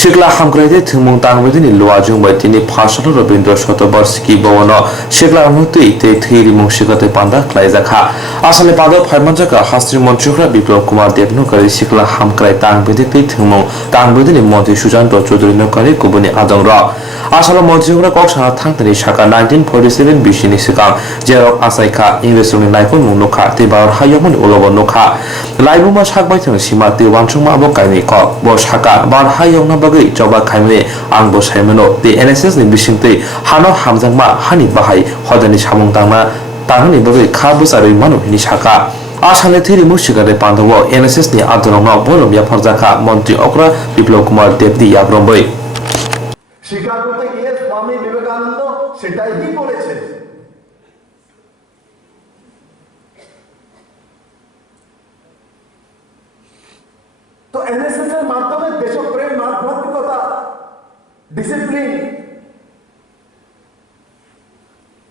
Shikla Hamgrade Tumungtang within Luajung by Tini Passion Robindra Shotobarski Bono, Shikla Muti, Tiri Mushikate Panda, Klaizaka, Asale Pado Paimanjaka, Hastri Monchukra, Biplo Kumar Debnokari, Shikla Hamkrai Tang with the Tumu, Tang within Monti Shujanto, Chudrinokari, Kubuni Adongra, Asala Montura Koksha, Tangani Shaka 1947 Bishinisika, Jero Asaika, Investing in Naikon Munoka, Tibar Hayamun Ulovo Noka, Laibuma Shakbaitan Shimati, Wanchuma Bokainiko, Boshaka, Bar Hayong Bagi, Joba Kaime, Angbo Shaimano, the NSS in Bishinte, Hano Hamzangma, Hani Bahai, Hodanish Hamungtama, Tangani Bagi, Kabus Ari Manu Nishaka. Asale Tiri Mushika de Pandawo, NSS ni Adonoma, Bolom Yaparzaka, Monti Okra, Biplo Kumar Debdi Yabromboy. শিকাগোতে গিয়ে স্বামী বিবেকানন্দ সেটাই কি বলেছেন। তো NSS এর মাধ্যমে দেশপ্রেম, মানবাধিকতা, discipline,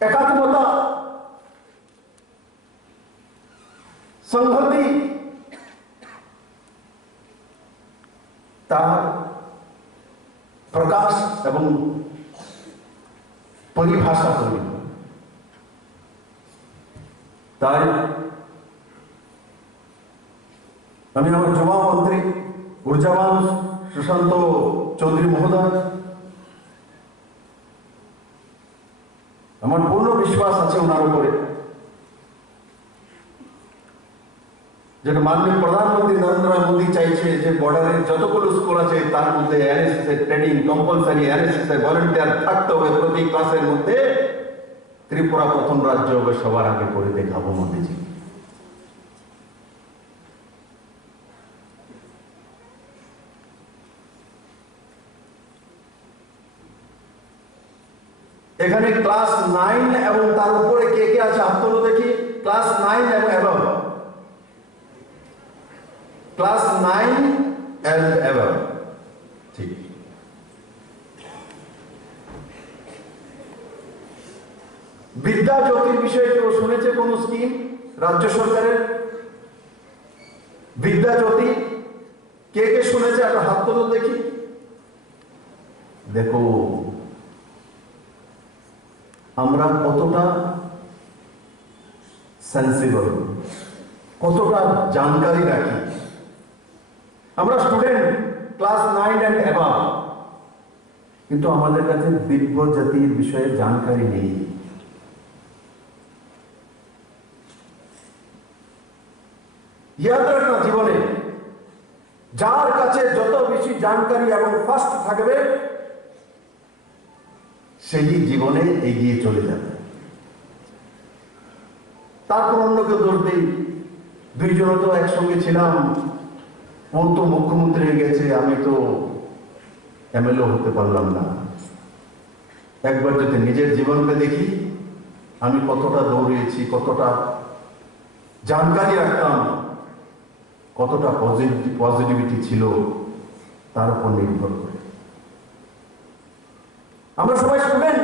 একাত্মতা, সংহতি তার প্রকাশ এবং পরিভাষা করি। তাই আমি আমার যুবা মন্ত্রী ঊর্জাবান সুশান্ত চৌধুরী মহোদয়, আমার পূর্ণ বিশ্বাস আছে ওনার উপরে, যেটা মাননীয় প্রধানমন্ত্রী নরেন্দ্র মোদী চাইছে যে বর্ডারের যতগুলো স্কুল আছে তার মধ্যে এনএসএস এর ট্রেনিং কম্পালসারি, এনএসএস এর ভলেন্টিয়ার থাকতে হবে প্রতি ক্লাসের মধ্যে। ত্রিপুরা প্রথম রাজ্য হবে, সবার আগে করে দেখাবো মোদীজি। এখানে ক্লাস 9 এবং তার উপরে কে কে আছে হাত তোলো দেখি। ক্লাস 9 এবং অ্যাবভ, ক্লাস 9 and above, ঠিক। বিদ্যা জ্যোতির বিষয়ে কেউ শুনেছে কোন স্কিম রাজ্য সরকারের? বিদ্যা জ্যোতি কে কে শুনেছে একটা হাত তোলো দেখি। দেখো আমরা কতটা সেন্সিবল, কতটা জানকারি রাখি। আমরা স্টুডেন্ট ক্লাস 9 and above, কিন্তু আমাদের কাছে দিব্য জাতির বিষয়ে জানকারি নেই। ইয়াদ রাখনা জীবনে যার কাছে যত বেশি জানকারি এবং ফাস্ট থাকবে সেই জীবনে এগিয়ে চলে যাবে। তারপর অন্যকে দোষ দেই, দুইজন তো একসঙ্গে ছিলাম, ও তো মুখ্যমন্ত্রী হয়ে গেছে, আমি তো এমএলএ হতে পারলাম না। একবার যদি নিজের জীবনকে দেখি, আমি কতটা দৌড়িয়েছি, কতটা জানকারি রাখতাম, কতটা পজিটিভিটি ছিল, তার উপর নির্ভর করে। আমরা সবাই স্টুডেন্ট,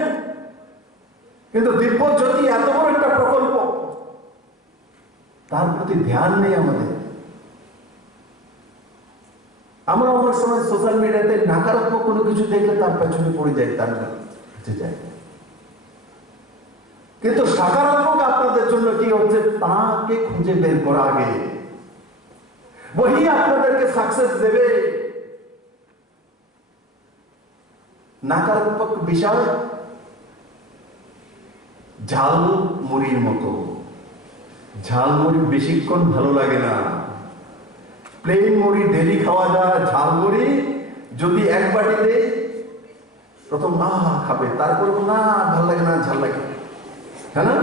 কিন্তু দিব্য জ্যোতি এত বড় একটা প্রকল্প, তার প্রতি ধ্যান নেই আমাদের। আমরা অনেক সময় সোশ্যাল মিডিয়াতে নাকারাত্মক কোনো কিছু দেখলে তার পেছনে পড়ে যায়, তার কাছে যায়। কিন্তু সকারাত্মক আপনাদের জন্য কি হচ্ছে তাকে খুঁজে বের করা আগে, वही আপনাদেরকে সাকসেস দেবে। নাকারাত্মক বিষয় ঝাল মুড়ির মতো, ঝাল মুড়ি বেশিক্ষণ ভালো লাগে না। প্লেন মুড়ি ডেলি খাওয়া যায়, ঝাল মুড়ি যদি এক বাটিতে প্রথম খাবে, তারপর না ভালো লাগে না, ঝাল লাগে, হ্যাঁ না?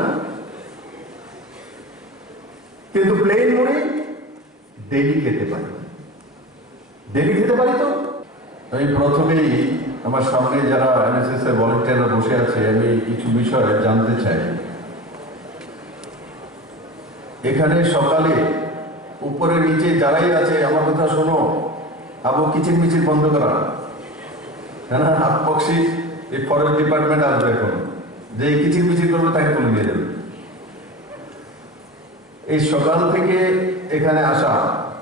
কিন্তু প্লেন মুড়ি ডেলি খেতে পারি, ডেলি খেতে পারি। তো আমি প্রথমেই আমার সামনে যারা এনএসএস এর ভলেন্টিয়াররা বসে আছে, আমি কিছু বিষয় জানতে চাই। এখানে সকালে উপরে নিচে যারাই আছে আমার কথা শোনো, আবু কিচির মিচির বন্ধ করা, হ্যাঁ না? হাত বক্সি এই ফরেস্ট ডিপার্টমেন্ট আসবে, এখন যে কিচির মিচির করবে তাকে তুলে নিয়ে যাবে। এই সকাল থেকে এখানে আসা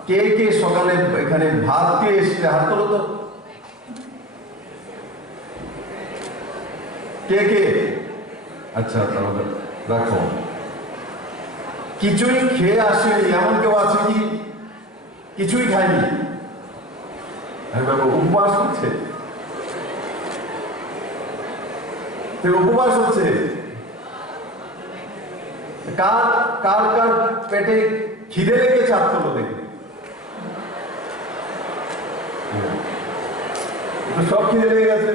কে কে সকালে এখানে ভাত দিয়ে এসেছে হাত তোলো তো। কে কে? আচ্ছা তাহলে রাখো। কিছুই খেয়ে আসেনি এমন কেউ আছে কি? কিছুই খায়নি? আরে বাবা, উপবাস হচ্ছে, উপবাস হচ্ছে। কার কার কার পেটে খিদে লেগেছে হাত তোলো দেখে। সব খিদে লেগে গেছে।